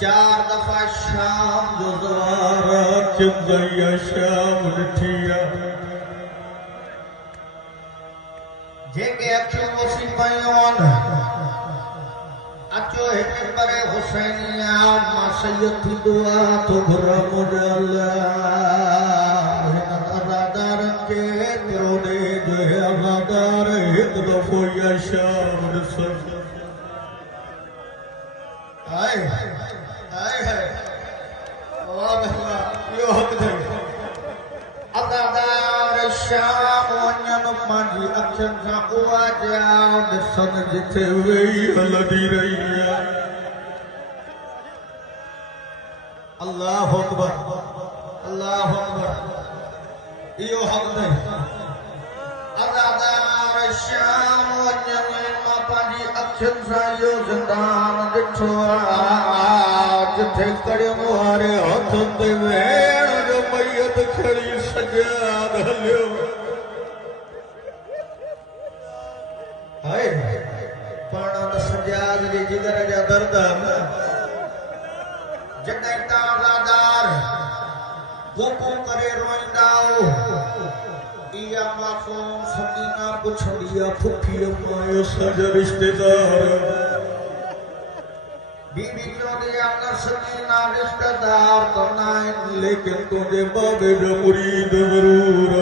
चार दफा शाम जो द्वारा चंगया शाम ठिया जेके अखियों को सिपाहियों अचो एक बरे हुसैनिया मा सैयद थी दुआ तो घुरा मुजल्ला अज़ादार के रोने जो अज़ादार एक दफो या शाम रसल आए आए है वाह यो हक दे अज़ादार शाम वञन मांजी अखियन सां उहा जाओ ॾिसन जिथे वेही हलंदी रही आहे अल्लाह अकबर इहो हक दे अज़ादार शाम वञन मां पंहिंजी अखियन सां इहो ज़िंदान ॾिठो आहे जिथे कड़ियुनि वारे हथनि ते वेहण जो मैयत खणी सजाद हलियो हाय पाण त सजाद जे जिगर जा दर्द जॾहिं ताज़ादार गोपो करे रोईंदा इया मासूम सकीना पुछंदी आहे फुफीअ मां सज रिश्तेदार बीबी चवंदी आहे न सकीना रिश्तेदार तो न आहिनि लेकिन तुंहिंजे बाबे जो मुरीद ज़रूर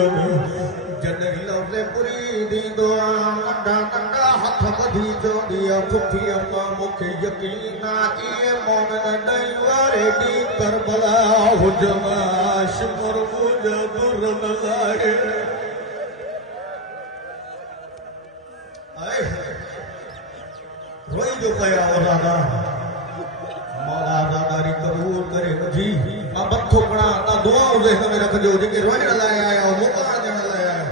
जॾहिं लफ़्ज़ मुरीद ईंदो आहे नंढा नंढा हथ ॿधी चवंदी आहे फुफीअ मां मूंखे यकीन आहे इहे मोमिन ॾही वारे ॾींहुं करबला हुजनि शिमर मुंहिंजा दुर न लाहे रोई जो पया औलादा मौला आज़ादारी कबूल करे जी मां मथो खणा ना दुआ ज़हन में रखजो जेके रोइण लाइ आया हो मौका ॾियण लाइ आया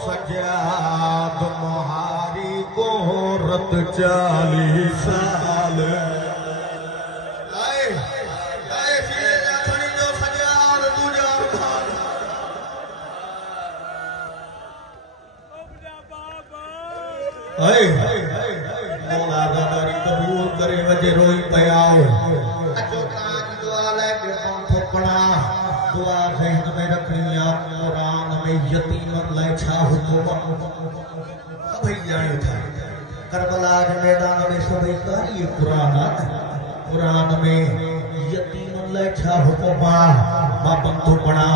सजाद मोहारी को रत 40 साल आए आए फिर जाखणी जो सजाद गुजार खान आए मौला आज़ादारी कबूल करे वजे रोई पयाओ अचो ताज दुआ ले के ठोकणा दुआ ज़हन में रखनी आहे कुरान में यतीमन लाइ छा हुकुम सभई ॼाणियो था करबला जे मैदान में सभई कारी कुरान में यतीमन लाइ छा हुकुम आहे मां पंथो पढ़ा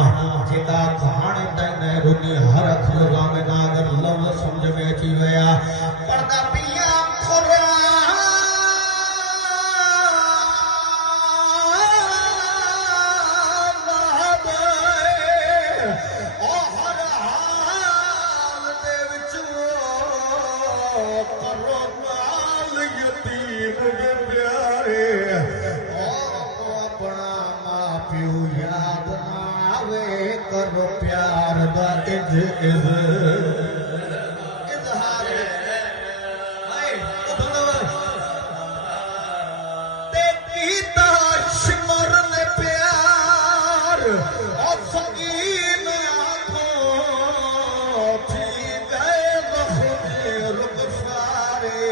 जेका हाणे ताईं न रुनी हर अखर में ना अगर लफ़्ज़ समझ में अची विया पढ़दा पिया करो माल यतीम के प्यारे और अपना मां प्यो याद ना आवे करो प्यार दा इजहार हाय ते कीता शिमर ने प्यार और संगीन आंखों थी गए रखने रुक सारे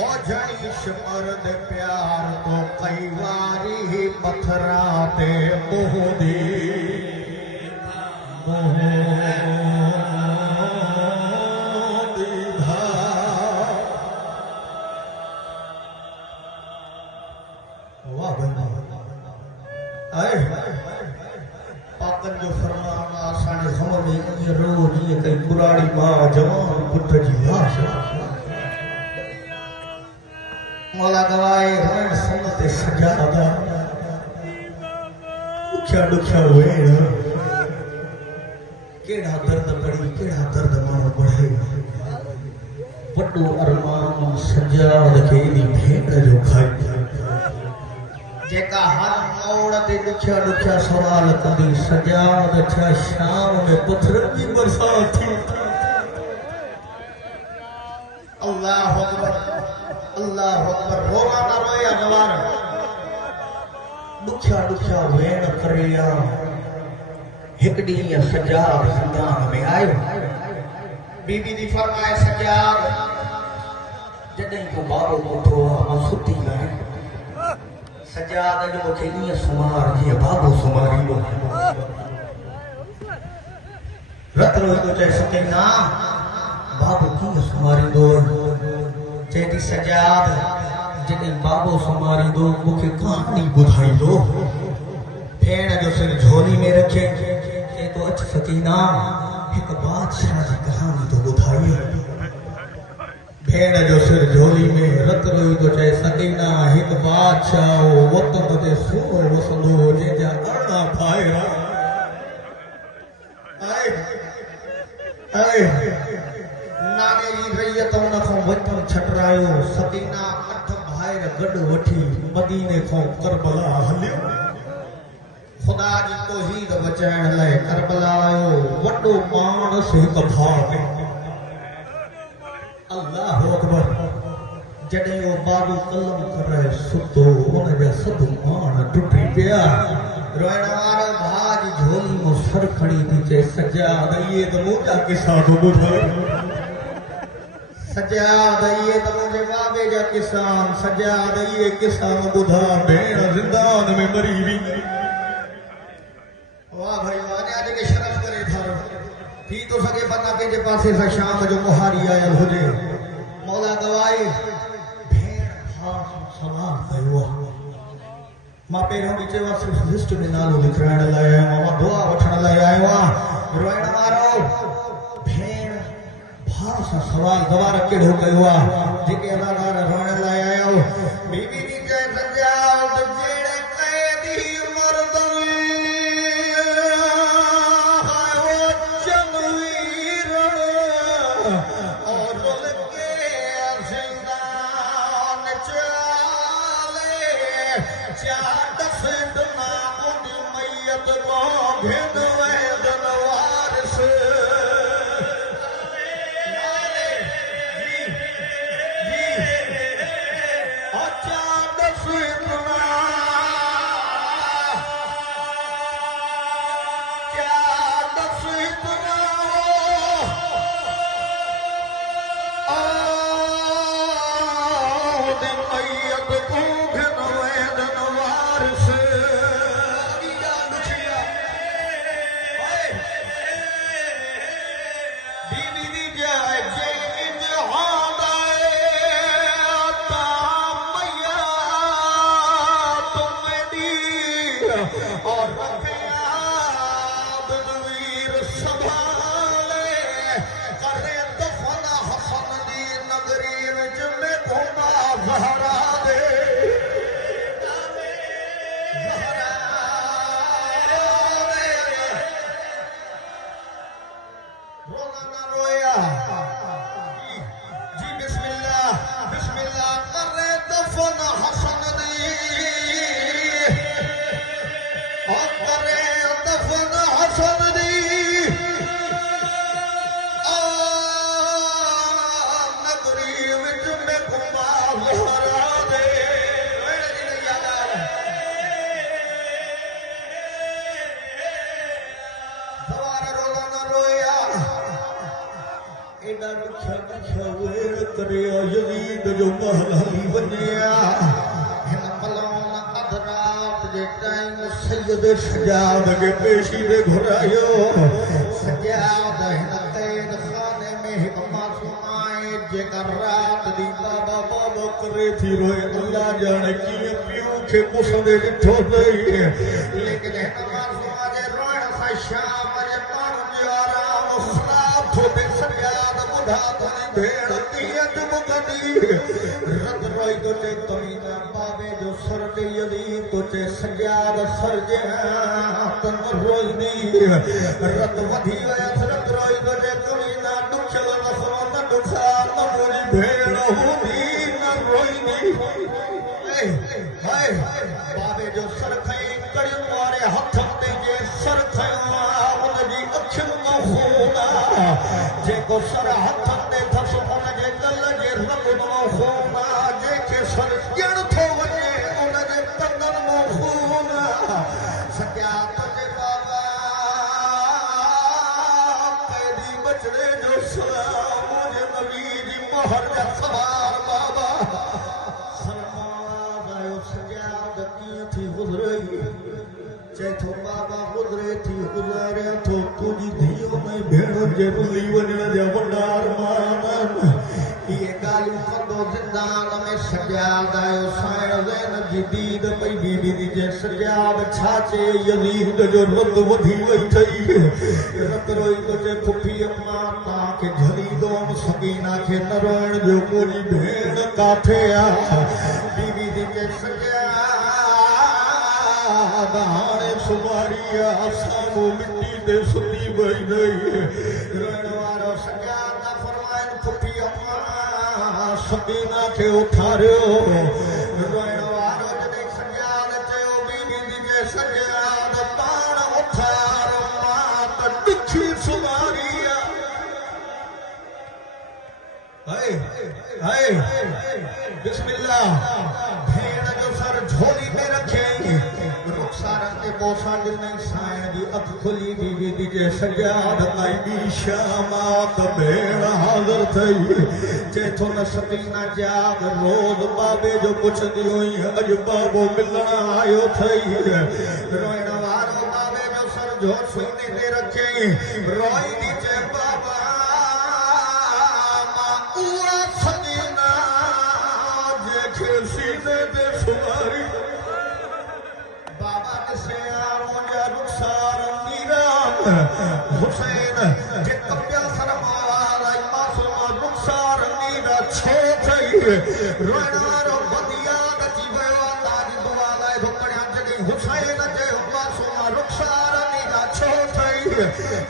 और जई शिमर दे प्यार तो कई वारी ही पत्थरा ते मोह दी पाकन जो फरमान आसाने समझ में रोज ये कई पुरानी मां जवान पुत्र जी लाश मौला गवाए रण सुनते सजादा दुखिया वेण केड़ा दर्द पड़ी केड़ा दर्द मानो बढ़े वड्डो अरमान सजाद के दी भेड़ जो खाई जेका हर मोड़ ते दुखिया सवाल कंदी सजाद छा शाम में पत्थर की बरसात थी अल्लाह अकबर रोना ना रोया गवार दुखिया वेण करिया एक डी सजाद जिंदान में आयो बीबी दी फरमाए सजाद जॾहिं को बारो उठो मां सुती आहियां सजाद जो मूंखे ईअं सुमार जीअं बाबो सुमारींदो रत रोई तो चए सके ना बाबो कीअं सुमारींदो चए थी सजाद जॾहिं बाबो सुमारींदो मूंखे कहाणी ॿुधाईंदो भेण जो सिर झोली में रखे चए तो अच सकीना हिकु बादशाह जी कहानी तो ॿुधाई भेण जो सिर झोली में रत रोई तो चए सकीना हिकु बादशाह वतन ते सोनो वसंदो जंहिंजा अरड़ा फायरा नाने जी रैयत उन खां वतन छटरायो सकीना 8 भाइर गॾु वठी मदीने खां करबला हलियो खुदा जी तौहीद बचाइण लाइ करबला आयो वॾो माण्हू हिकु भाउ में अल्लाह अकबर जॾहिं वो बाबू कलम करे सुतो हुनजा सभु माण टुटी पिया रोइण वारो भाउ जी झोली मां सर खणी थी चए सजाद इहे त मुंहिंजा किसा थो ॿुधाए सजाद इहे त मुंहिंजे बाबे जा किसान सजाद इहे किसान ॿुधा भेण ज़िंदान में मरी वेंदी वाह भाई वाह जेके शरफ करे था थी तो सके पता कंहिंजे पासे सां शाम जो मुहारी आयल हुजे मौला गवाए भेण भाउ सलाम कयो मां पहिरियों बि चयो सिर्फ़ लिस्ट में नालो लिखाइण लाइ आयो मां दुआ वठण लाइ आयो आहियां रोइण वारो भेण भाउ सां सवाल गवार कहिड़ो कयो आहे जेके अदाकार रोइण लाइ आयो बीबी नी चए सजाद जहिड़े क़ैदी मर्दन कुंबा लहरा दे सवार रोला न रोया एडा दुखिया वेड़ करे यजीद जो महलाली बनिया हिन मलौन अधरात जे टाइम सैयद सजाद के पेशी दे घुरायो सजाद हिन कैद खाने में हिक मासूमाए जेकर रात दी बाबा बाबा करे थी रोए अल्लाह जाने कीअं पियो खे पुछंदे ॾिठो अथई लेकिन हिन मासूमा जे रोइण सां शाम जे माण्हुनि जो आराम ख़राब थो थिए सजाद ॿुधा तुंहिंजी भेण कीअं चुप कंदी रत रोई थो चए तमीना बाबे जो सर ॾेई तो चए सजाद सर जे त न रोईंदी रत वधी वयसि रत रोई थो चए तमीना ॾुखियल नफ़रो न ॾुखा न मुंहिंजी भेण हूंदी न रोईंदी बाबे जो सर खईं कड़ियुनि वारे हथनि ते जे सर खयो आहे उनजी अखियुनि मां खून आहे जेको सर हथनि ते अथसि उनजे गल जे रॻुनि मां खून आहे जंहिंखे सर ॼण थो वञे उनजे कननि मां खून आहे सॼा तुंहिंजे बाबा कैदी बचड़े जो सलाम मुंहिंजे नबी जी मोहर जा सवार बाबा चए थो बाबा गुज़रे थी गुज़ारे थो तुंहिंजी धीअ में भेण जे रुली वञण जा वॾा अरमान इहे ॻाल्हियूं कंदो ज़िंदान में सजाद आयो साइण ज़ैन जी दीद पई बीबी दी जे सजाद छा चए यज़ीद जो रत वधी वई अथई रत रोई थो चए फुफी अम्मा तव्हांखे झलींदोमि सकीना खे न रोइण जो मुंहिंजी भेण काथे आहे बीबी दी जे हाणे सुमारी असां मिट्टी ते सुधी वई नहीं रोइण वारो सजाद फरमाइनि फुफी अम्मा सकीना खे उथारियो रोइण वारो जॾहिं सजाद चयो बीबी दी जे सजाद पाण उथार मां त ॾुखी सुमारी आहे बिस्मिल्लाह भेण जो सर झोली में रखियईं रुखसारनि ते बोसा ॾिनई साइण जी अखि खुली बीबी दी जे सजाद आई ॿी शाम त भेण हाज़िर थई चए थो न सकीना जाग रोज़ बाबे जो पुछंदी हुई अॼु बाबो मिलण आयो अथई रोइण वारो बाबे जो सर जो सीने ते रखियईं रोईंदी चए बाबा मां उहा सकीना जंहिंखे सीने ते सुमारी बाबा ॾिसे मुंहिंजा रुखसार मीरान हुसैन जे कपिया सर माल ऐं मासूम रुखसार मीरा छो थई रोइण वारो बदियान अची वियो आहे तव्हांजी दुआ लाइ रुकणिया जॾहिं हुसैन जे मासूम रुखसार मीरा छो थई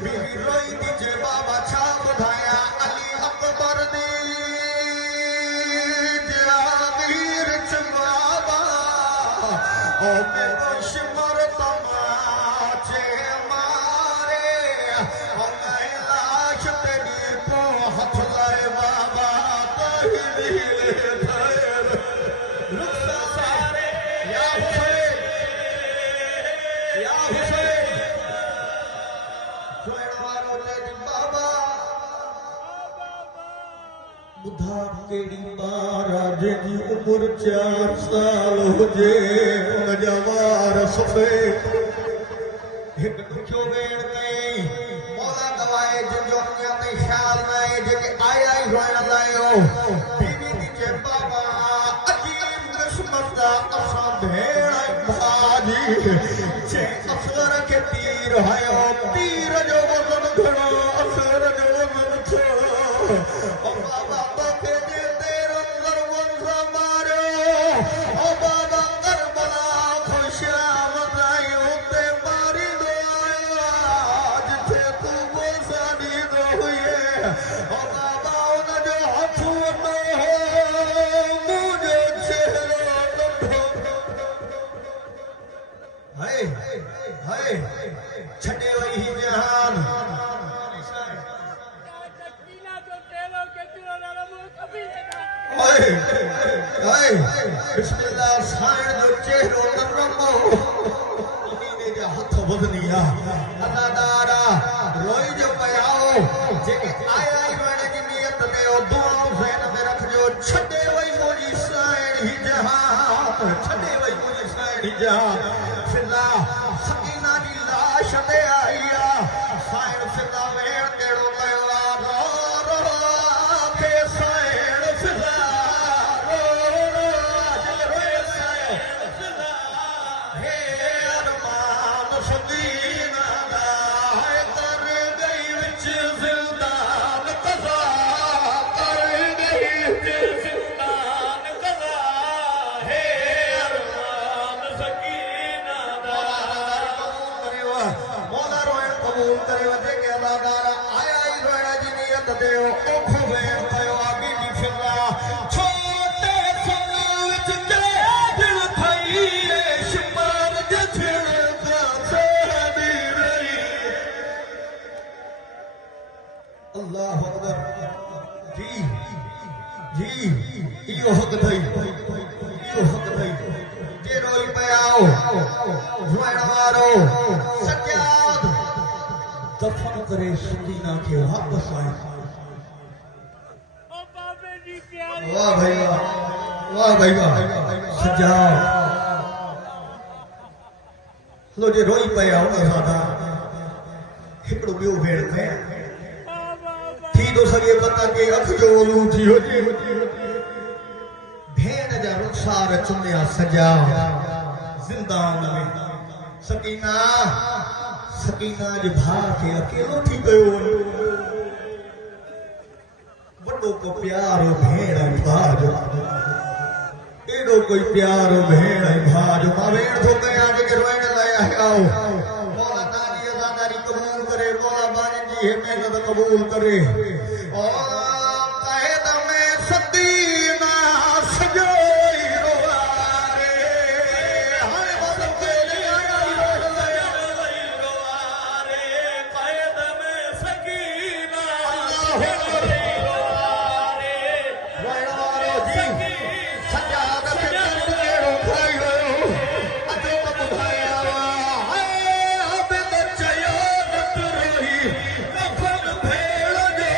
बीबी रोईंदी चए बाबा छा ॿुधायां अली अकबर दी जागीर च बाबा ओ शिमर तमाचे मारे लाश तेरी को हथ लाए बाबा सारे या हुसैन रोइण वारो चए बाबा ॿुधा कहिड़ी ॿार जंहिंजी उमिरि 4 साल हुजे उनजा वार सफ़ेद हिकु ॾुखियो वेड़ कयईं मौला गवाए जंहिंजो अञा ताईं ख़्याल न आहे जेके आया ई रोइण लाइ बीबी दी चए बाबा अजीब क़िस्मत जा असां भेण ऐं भाउ जी चए असर खे तीर हयो तीर जो वज़न घणो असर जो वज़न थोरो बाबा तोखे जे देर अंदर वंसा मारियो ओ बाबा करबला खां शाम ताईं हुते मारींदो आयो जिथे तूं बोसा ॾींदो हुए ओ बाबा उनजो हथ वॾो हो मुंहिंजो चहिरो नंढो बिस्मिल्लाह साइण जो चेहरो नरमो महीने जा हथ वधनिया अदादारा रोई जो पयाओ जेके आया ही वण जी नियत में ओ दुआऊं ज़हन में रखजो छडे वई मोजी साइण ही जहां छडे वई मोजी साइण ही जहां फिल्ला सकीना जी लाश ते आईया साइण फिल्ला वेण केड़ो कयो आ रो रो के साइण फिल्ला अल्लाह अकबर जी जी इहो हक थई इहो हक थई जे रोई पयाओ रोइण वारो सजाद दफन करे सकीना के वापस आए ओ बाबे जी प्यारे वाह भाई वाह सजाद लो जे रोई पयाओ न सादा हिकड़ो बियो भेड़ में थी तो सके पता के अख जो ओलू थी हो जी भेड़ जा रुखसार चुनिया सजा जिंदान में सकीना सकीना जे भा के अकेलो थी गयो वडो को प्यारो भेड़ भा जो एडो कोई प्यारो भेड़ भा जो मां भेड़ थो कया जे रोइण लाए आयो मौला ताजी अज़ादारी कबूल करे मौला बानी जी हे मेहनत कबूल करे कैद में सकीना सजोई रोवारे हाय वदन के रोवारे कैद में सकीना सजोई रोवारे रोवारो जी सजाद के केड़ो खाई हो अजो बुधाया हाय अब त चयो न रोही नफन भेड़ जो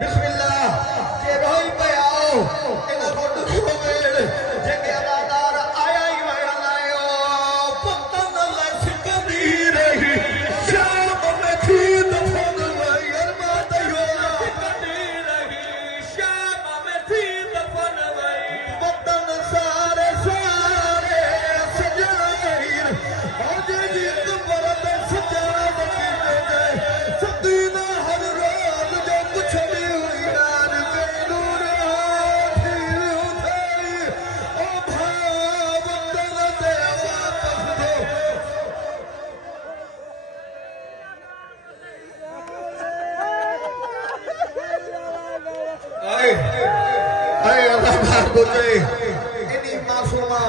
बिस्मिल्लाह के रोई पे आओ इन गुड खोवेल जेके अदादार आया ही वण लायो पतन लसकदी रही शाम में थी दफन वई अरमा दयो लसकदी रही शाम में थी दफन वई पतन सारे सारे सजाई और जे जीत पर सजा बकी सकीना हर रोज जो कुछ भी हुई यार बेनूर आखिर उठाई ओ भाव तन दे वापस दो आए अल्लाह गुजरे इनी मासूमा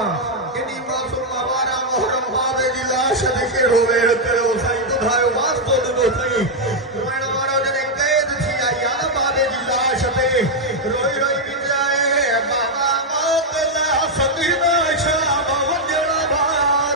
वारा मुहर्रम भावे जी लाश दिखे होवे